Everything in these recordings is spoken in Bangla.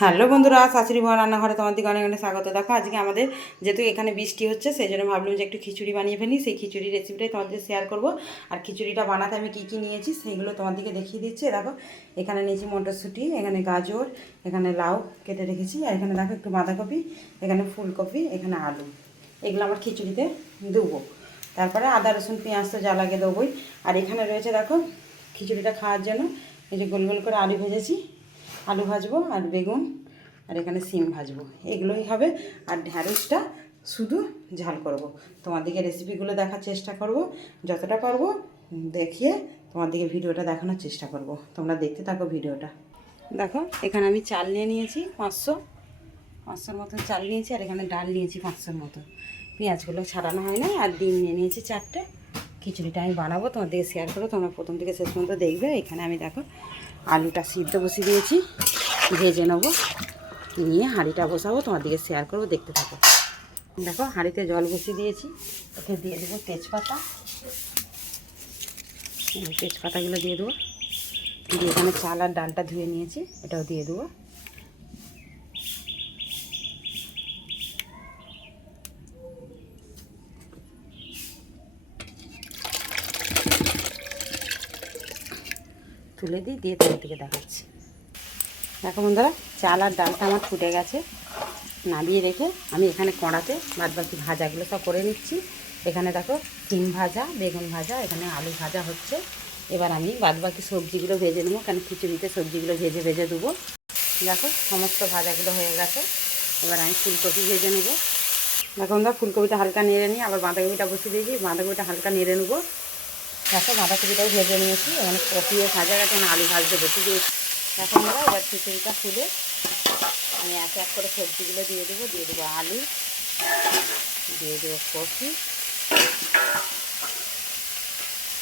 হ্যালো বন্ধুরা, শাশুড়ি মা রান্নাঘরে তোমাদেরকে অনেক অনেক স্বাগত। দেখো আজকে আমাদের যেহেতু এখানে বৃষ্টি হচ্ছে, সেই জন্য ভাবলাম যে একটু খিচুড়ি বানিয়ে ফেলি। সেই খিচুড়ি রেসিপিটাই তোমাদের শেয়ার করব। আর খিচুড়িটা বানাতে আমি কী কী নিয়েছি সেইগুলো তোমাদেরকে দেখিয়ে দিচ্ছি। দেখো এখানে নিয়েছি মটরশুঁটি, এখানে গাজর, এখানে লাউ কেটে রেখেছি, আর এখানে দেখো একটু বাঁধাকপি, এখানে ফুলকপি, এখানে আলু। এগুলো আমার খিচুড়িতে দেবো। তারপরে আদা রসুন পেঁয়াজ তো যা লাগে দেবোই। আর এখানে রয়েছে দেখো খিচুড়িটা খাওয়ার জন্য এই যে গোল গোল করে আলু ভেজেছি, আলু ভাজবো, আর বেগুন, আর এখানে সিম ভাজবো, এগুলোই হবে। আর ঢ্যাঁড়সটা শুধু ঝাল করব। তোমাদেরকে রেসিপিগুলো দেখার চেষ্টা করব, যতটা পারবো দেখিয়ে তোমাদেরকে ভিডিওটা দেখানোর চেষ্টা করব। তোমরা দেখতে থাকো ভিডিওটা। দেখো এখানে আমি চাল নিয়ে নিয়েছি 500 মতো চাল নিয়েছি, আর এখানে ডাল নিয়েছি 500 মতো। পেঁয়াজগুলো ছাড়ানো হয় না, আর ডিম নিয়ে নিয়েছি 4টে। খিচুড়িটা আমি বানাবো, তোমাদেরকে শেয়ার করো, তোমরা প্রথম থেকে শেষ পর্যন্ত দেখবে। এখানে আমি দেখো আলুটা সিদ্ধ বসিয়ে দিয়েছি, ভেজে নেবো, নিয়ে হাঁড়িটা বসাবো, তোমাদেরকে শেয়ার করবো, দেখতে থাকো। দেখো হাঁড়িতে জল বসিয়ে দিয়েছি, ওকে দিয়ে দেবো তেজপাতা, তেজপাতাগুলো দিয়ে দেবো, দিয়ে এখানে চাল আর ডালটা ধুয়ে নিয়েছি এটাও দিয়ে দেবো। তুলে দিয়ে তোমাদেরকে দেখাচ্ছি। দেখো বন্ধুরা, চাল আর ডালটা আমার ফুটে গেছে, নামিয়ে রেখে আমি এখানে কড়াতে বাদবাকি ভাজাগুলো সব করে নিচ্ছি। এখানে দেখো ডিম ভাজা, বেগুন ভাজা, এখানে আলু ভাজা হচ্ছে। এবার আমি বাদবাকি সবজিগুলো ভেজে নেবো, কারণ খিচুড়িতে সবজিগুলো ভেজে ভেজে দেবো। দেখো সমস্ত ভাজাগুলো হয়ে গেছে। এবার আমি ফুলকপি ভেজে নেবো। দেখো আমরা ফুলকপিটা হালকা নেড়ে নিই, আবার বাঁধাকপিটা বসিয়ে দিয়েছি, বাঁধাকপিটা হালকা নেড়ে নেবো। দেখো বাঁধাকপিটাও ভেজে নিয়েছি, এখানে কপিও ভাজা গেছে, এখানে আলু ভাজতে বসিয়ে দিয়েছি। এখন আমরা এবার খিচুড়িটা খুলে আমি এক এক করে সবজিগুলো দিয়ে দেবো আলু, দিয়ে দেবো কপি,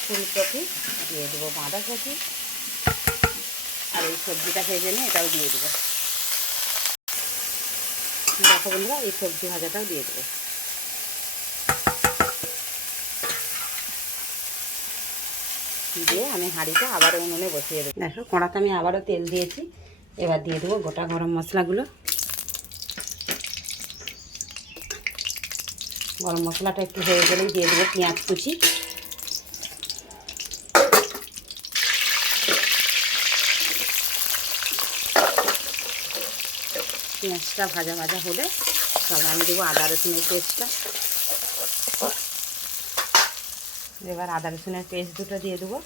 ফুলকপি, দিয়ে দেবো বাঁধাকপি, আর এই সবজিটা ভেজে নিয়ে এটাও দিয়ে দেবো। দেখো বন্ধুরা, এই সবজি ভাজাটাও দিয়ে দেবো। দিয়ে আমি হাঁড়িটা আবারও উনুনে বসিয়ে দেবো। দেখো কড়াতে আমি আবারও তেল দিয়েছি, এবার দিয়ে দেবো গোটা গরম মশলাগুলো। গরম মশলাটা একটু হয়ে গেলেই দিয়ে দেবো পেঁয়াজ কুচি, পেঁয়াজটা ভাজা ভাজা হলে তবে আমি দেবো আদা রসুনের পেস্টটা। এবার আদা রসুনের পেস্ট দুটো দিয়ে দেবো।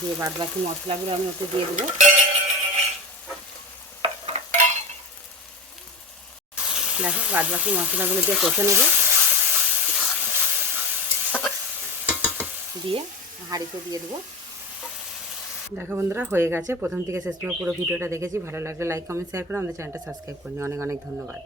দিয়ে বাদ বাকি মশলাগুলো আমি ওকে দিয়ে দেবো। দেখো বাদ বাকি মশলাগুলো দিয়ে কষে নেবো, দিয়ে হাঁড়িতে দিয়ে দেবো। দেখো বন্ধুরা হয়ে গেছে, প্রথম থেকে শেষ পর্যন্ত পুরো ভিডিওটা দেখেছি। ভালো লাগলে লাইক কমেন্ট শেয়ার করো, আমাদের চ্যানেলটা সাবস্ক্রাইব করে নিও। অনেক অনেক ধন্যবাদ।